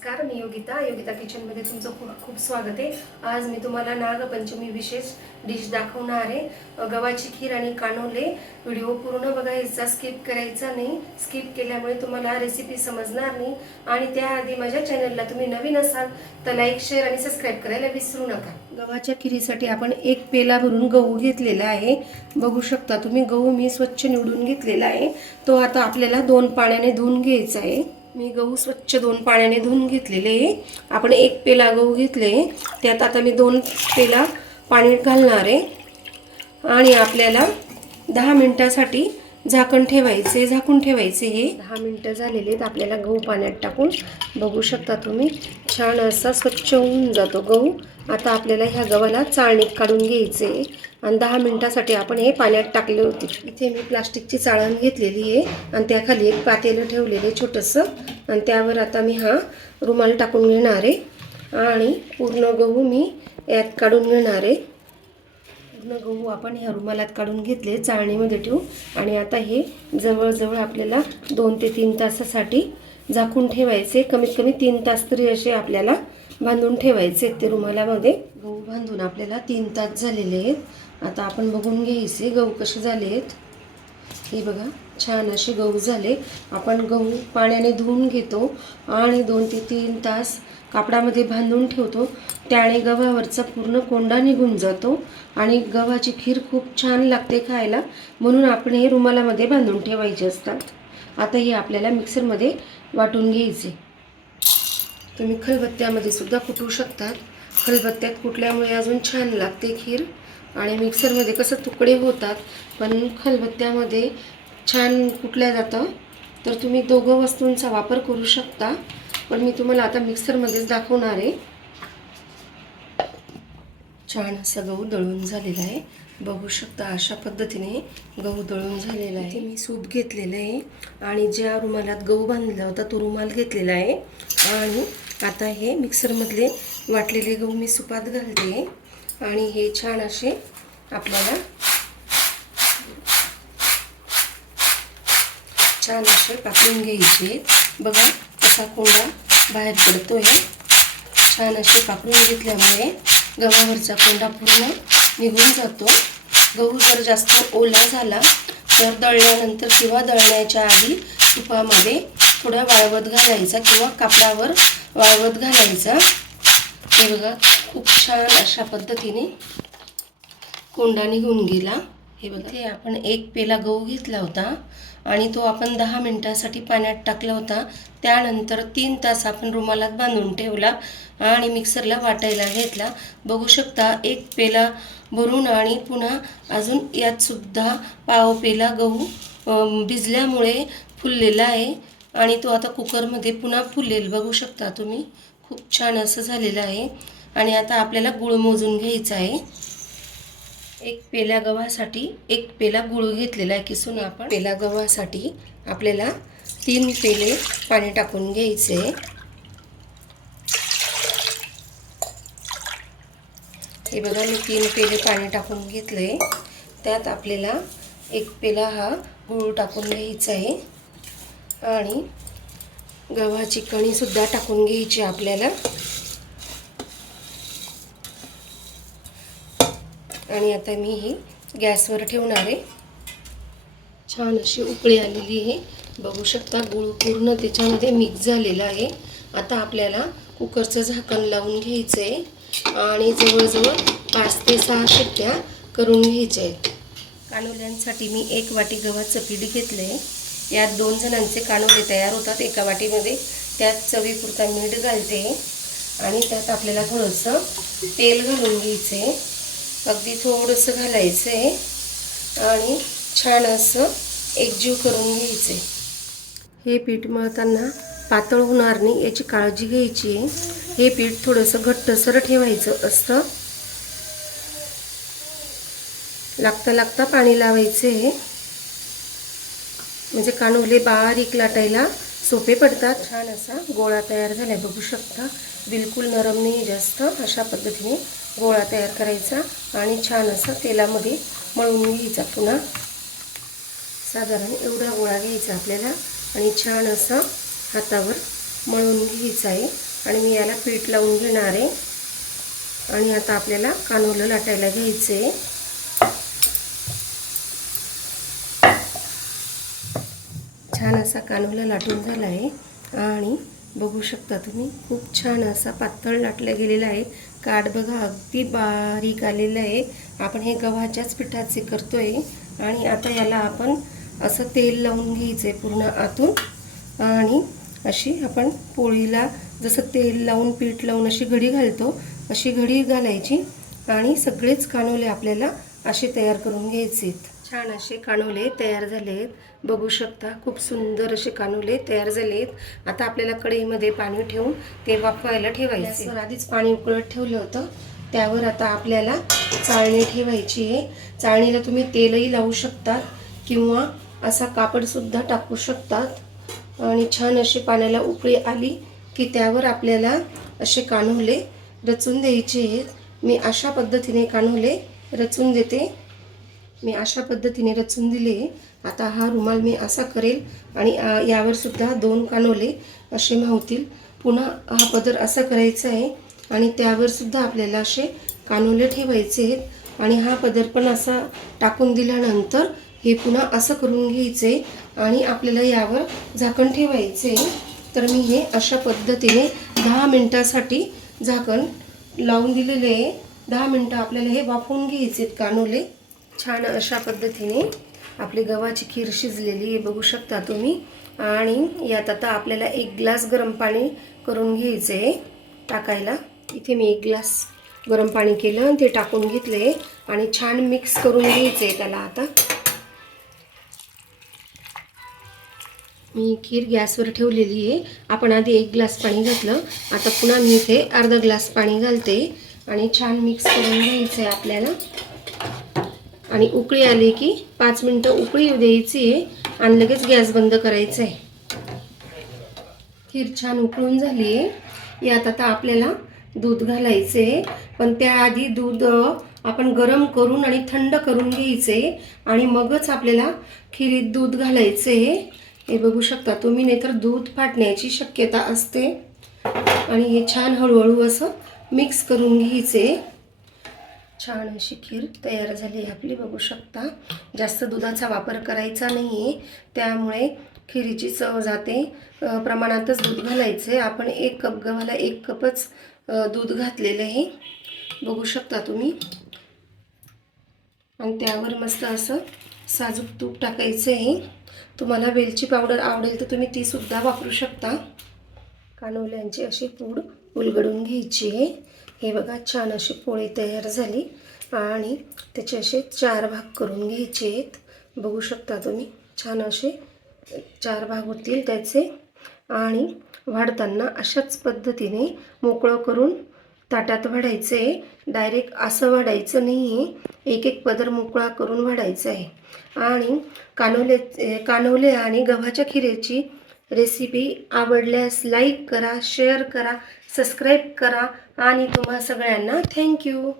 नमस्कार, मी योगिता किचनमध्ये तुमचं खूप खूप स्वागत आहे। आज मी तुम्हाला नागपंचमी विशेष डिश दाखवणार आहे। गव्हाची खीर आणि कानोले। व्हिडिओ पूर्ण बघायचा, स्किप करायचा नाही। स्किप केल्यामुळे तुम्हाला रेसिपी समजणार नाही। आणि त्याआधी माझ्या चॅनलला तुम्ही नवीन असाल तर लाईक, शेअर आणि सबस्क्राइब करायला विसरू नका। गव्हाच्या खीरीसाठी आपण एक पेला भरून गहू घेतलेला आहे। बघू शकता तुम्ही, गहू मी स्वच्छ निवडून घेतलेला आहे। तो आता आपल्याला 2 पाण्याने धुवून घ्यायचा आहे। मी गहू स्वच्छ 2 पाण्याने धुवून घेतलेले आहे। आपण एक पेला गहू घेतले, त्यात आता मी 2 पेला पाणी घालणार आहे आणि आपल्याला 10 मिनिटांसाठी झाकून ठेवायचे। हे 10 मिनिटं झालेले आहेत। आपल्याला गहू पाण्यात टाकून बघू शकता तुम्ही, छान असा स्वच्छ होऊन जातो गहू। आता आपल्याला ह्या गव्हाला चाळणीत काढून घ्यायचे आणि 10 मिनिटांसाठी आपण हे पाण्यात टाकले होते। इथे मी प्लास्टिकची चाळण घेतलेली आहे आणि त्याखाली एक पातेलं ठेवलेले छोटंसं, आणि त्यावर आता मी हा रुमाल टाकून घेणार आहे आणि पूर्ण गहू मी यात काढून घेणार आहे। पूर्ण गहू आपण ह्या रुमालात काढून घेतले, चाळणीमध्ये ठेवू आणि आता हे जवळजवळ आपल्याला 2 ते 3 तासासाठी झाकून ठेवायचे। कमीत कमी 3 तास तरी असे आपल्याला बांधून ठेवायचे ते रुमालामध्ये। गहू बांधून आपल्याला 3 तास झालेले आहेत। आता आपण बघून घ्यायचे गहू कसे झाले आहेत। हे बघा, छान असे गहू झाले। आपण गहू पाण्याने धुवून घेतो आणि 2 ते 3 तास कापडामध्ये बांधून ठेवतो, त्याने गव्हावरचा पूर्ण कोंडा निघून जातो आणि गव्हाची खीर खूप छान लागते खायला। म्हणून आपण हे रुमालामध्ये बांधून ठेवायचे असतात। आता हे आपल्याला मिक्सरमध्ये वाटून घ्यायचे। तुम्ही खलबत्त्यामध्ये सुद्धा कुटू शकतात। खलबत्त्यात कुटल्यामुळे अजून छान लागते खीर, आणि मिक्सरमध्ये कसं तुकडे होतात, पण खलबत्त्यामध्ये छान कुटल्या जातं। तर तुम्ही दोघं वस्तूंचा वापर करू शकता, पण मी तुम्हाला आता मिक्सरमध्येच दाखवणार आहे। छान असं गहू दळून झालेला आहे। बघू शकता अशा पद्धतीने गहू दळून झालेला आहे। मी सूप घेतलेलं आहे आणि ज्या रुमालात गहू बांधलेला होता तो रुमाल घेतलेला आहे, आणि आता हे मिक्सरमधले वाटलेले गहू मी सुपात घालते आणि हे छान असे आपल्याला छान असे पाकडून घ्यायचे। बघा असा कोंडा बाहेर पडतोय। छान असे पाकडून घेतल्यामुळे गव्हावरचा कोंडा पूर्ण निघून जातो। गहू जर जास्त ओला झाला तर दळल्यानंतर किंवा दळण्याच्या आधी तुपामध्ये थोडा वाळवत घालायचा किंवा कापडावर वाळवत घालायचा। हे बघा, खूप छान अशा पद्धतीने कोंडा निघून गेला। हे बघा, हे आपण एक पेला गहू घेतला होता आणि तो आपण 10 मिनिटांसाठी पाण्यात टाकला होता। त्यानंतर 3 तास आपण रुमालात बांधून ठेवला आणि मिक्सरला वाटायला घेतला। बघू शकता, एक पेला भरून आणि पुन्हा अजून यात सुद्धा पाव पेला गहू भिजल्यामुळे फुललेला आहे आणि तो आता कुकरमध्ये पुन्हा फुलेल। बघू शकता तुम्ही, खूप छान असं झालेलं आहे। आणि आता आपल्याला गूळ मोजून घ्यायचा आहे। एक पेला गव्हासाठी 1 पेला गूळ घेतलेला आहे किसून। आपण पेला गव्हासाठी आपल्याला 3 पेले पाणी टाकून घ्यायचे। हे बघा, मी 3 पेले पाणी टाकून घेतले। त्यात आपल्याला 1 पेला हा गूळ टाकून घ्यायचा आहे आणि गव्हाची कणी सुद्धा टाकून घ्यायची आपल्याला। आणि आता मी ही गॅसवर ठेवणार आहे। छान अशी उकळी आलेली आहे। बघू शकता, गूळ पूर्ण त्याच्यामध्ये मिक्स झालेला आहे। आता आपल्याला कुकरचं झाकण लावून घ्यायचं आहे आणि जवळजवळ 5 ते 6 शिट्ट्या करून घ्यायच्या आहेत। कानोल्यांसाठी मी 1 वाटी गव्हाचं पीठ घेतलं आहे। यात 2 जणांचे कानोले तयार होतात एका वाटीमध्ये। त्यात चवीपुरता मीठ घालते आणि त्यात आपल्याला थोडंसं तेल घालून घ्यायचं आहे। अगदी थोडंसं घालायचं आहे आणि छान असं एकजीव करून घ्यायचं आहे। हे पीठ मळताना पातळ होणार नाही याची काळजी घ्यायची आहे। हे पीठ थोडंसं घट्टसर ठेवायचं असतं। लागता पाणी लावायचं आहे, म्हणजे कानोले बारीक लाटायला सोपे पडतात। छान असा गोळा तयार झाला, बघू शकता, बिलकुल नरम नाही जास्त। अशा पद्धतीने गोळा तयार करायचा आणि छान असा तेलामध्ये मळून घ्यायचा। पुन्हा साधारण एवढा गोळा घ्यायचा आपल्याला आणि छान असा हातावर मळून घ्यायचा आहे। आणि मी याला पीठ लावून घेणार आहे. आणि आता आपल्याला कानोलं लाटायला घ्यायचे. छान असा कानोला लाटून झाला आहे आणि बघू शकता तुम्ही खूप छान असा पातळ लाटला गेलेला आहे. काठ बघा अगदी बारीक आलेलं आहे. आपण हे गव्हाच्याच पिठाचे करतोय. आणि आता याला आपण असं तेल लावून घ्यायचे पूर्ण आतून आणि अशी आपण पोळीला जसं तेल लावून पीठ लावून अशी घडी घालतो अशी घडी घालायची आणि सगळेच कानोले आपल्याला असे तयार करून घ्यायचे. छान असे कानोले तयार झालेत. बघू शकता खूप सुंदर असे कानोले तयार झालेत. आता आपल्याला कढईमध्ये पाणी ठेवून ते वाफवायला ठेवायचे. गॅसवर आधीच पाणी उकळत ठेवलं होतं. त्यावर आता आपल्याला चाळणी ठेवायची आहे. चाळणीला तुम्ही तेलही लावू शकतात किंवा असा कापडसुद्धा टाकू शकतात. आणि छान अशी पाण्याला उकळी आली की त्यावर आपल्याला असे कानोले रचून द्यायचे आहेत. मी अशा पद्धतीने कानोले रचून देते. मी अशा पद्धतीने रचून दिले. आता हा रुमाल मी असा करेल आणि यावर सुद्धा 2 कानोले असे मावतील. पुन्हा हा पदर असा करायचा आहे आणि त्यावर सुद्धा आपल्याला असे कानोले ठेवायचे आहेत. आणि हा पदर पण असा टाकून दिल्यानंतर हे पुन्हा असं करून घ्यायचे आणि आपल्याला यावर झाकण ठेवायचे. तर मी हे अशा पद्धतीने 10 मिनिटासाठी झाकण लावून दिलेले आहे. 10 मिनिटं आपल्याला हे वाफवून घ्यायचे कानोले. छान अशा पद्धतीने आपली गव्हाची खीर शिजलेली आहे बघू शकता तुम्ही. आणि यात आता आपल्याला 1 ग्लास गरम पाणी करून घ्यायचं आहे टाकायला. इथे मी 1 ग्लास गरम पाणी केलं आणि ते टाकून घेतले आणि छान मिक्स करून घ्यायचं आहे त्याला. आता मी खीर गॅसवर ठेवलेली आहे. आपण आधी 1 ग्लास पाणी घातलं. आता पुन्हा मी इथे अर्धा ग्लास पाणी घालते आणि छान मिक्स करून घ्यायचं आहे आपल्याला. आणि उकळी आली की 5 मिनिटं उकळी द्यायची आहे आणि लगेच गॅस बंद करायचा आहे. खीर छान उकळून झाली आहे. यात आता आपल्याला दूध घालायचे पण त्याआधी दूध आपण गरम करून आणि थंड करून घ्यायचे आणि मगच आपल्याला खीरीत दूध घालायचे. हे बघू शकता तुम्ही, नाहीतर दूध फाटण्याची शक्यता असते. आणि हे छान हळूहळू असं मिक्स करून घ्यायचे. छान अशी खीर तयार झाली आपली बघू शकता. जास्त दुधाचा वापर करायचा नाही आहे, त्यामुळे खिरीची चव जाते. प्रमाणातच दूध घालायचे. आपण 1 कप गव्हाला 1 कपच दूध घातलेले आहे बघू शकता तुम्ही. आणि त्यावर मस्त असं साजूक तूप टाकायचं आहे. तुम्हाला वेलची पावडर आवडेल तर तुम्ही ती सुद्धा वापरू शकता. कानोल्यांची अशी पूड उलगडून घ्यायची आहे. हे बघा छान अशी पोळी तयार झाली आणि त्याचे असे 4 भाग करून घ्यायचे आहेत बघू शकता तुम्ही. छान असे 4 भाग होतील त्याचे. आणि वाढताना अशाच पद्धतीने मोकळं करून ताटात वाढायचे. डायरेक्ट असं वाढायचं नाही आहे, एक एक पदर मोकळा करून वाढायचं आहे. आणि कानोले आणि गव्हाच्या खिरेची रेसिपी आवडल्यास लाईक करा, शेअर करा, सबस्क्राईब करा आणि तुम्हा सगळ्यांना थँक्यू.